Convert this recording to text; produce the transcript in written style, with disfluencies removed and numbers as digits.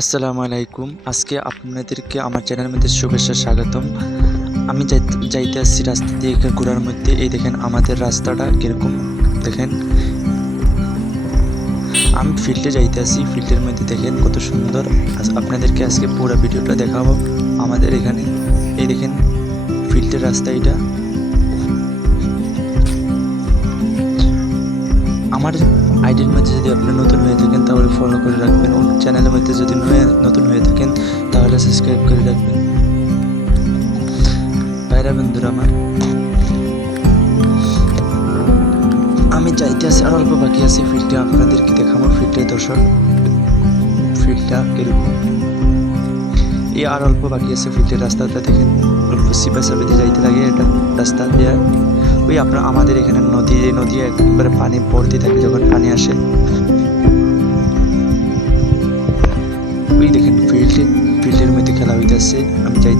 আসসালামু আলাইকুম। আজকে আপনাদেরকে আমার চ্যানেলের মধ্যে শুভেচ্ছা স্বাগতম। আমি যাইতে আসছি রাস্তা দিয়ে ঘোরার মধ্যে। এই দেখেন আমাদের রাস্তাটা কিরকম দেখেন। আমি ফিল্ডে যাইতে আসি, ফিল্ডের মধ্যে দেখেন কত সুন্দর। আপনাদেরকে আজকে পুরো ভিডিওটা দেখাবো আমাদের এখানে। এই দেখেন ফিল্ডের রাস্তা এটা। আমার আইডির মধ্যে যদি আপনি নতুন হয়ে থাকেন তাহলে ফলো করে রাখবেন। চ্যানেলের মধ্যে যদি নতুন হয়ে থাকেন তাহলে সাবস্ক্রাইব করে রাখবেন। ভাইরা বন্ধুরা আমার, আমি যাইতে আছি, আর অল্প বাকি আছে ফিল্ডে। আপনাদেরকে দেখাবো ফিল্ডের দর্শক, ফিল্ডটা এরকম। এই আর অল্প বাকি আছে ফিল্ডের রাস্তাটা দেখেন, অল্প সিপাসাপিতে যাইতে লাগে এটা রাস্তা দিয়ে। ওই আপনার আমাদের এখানে নদী একবারে পানি ভর্তি থাকে যখন পানি আসে। ওই দেখেন ফিল্ডের মধ্যে খেলা হইতেছে। আমি যাই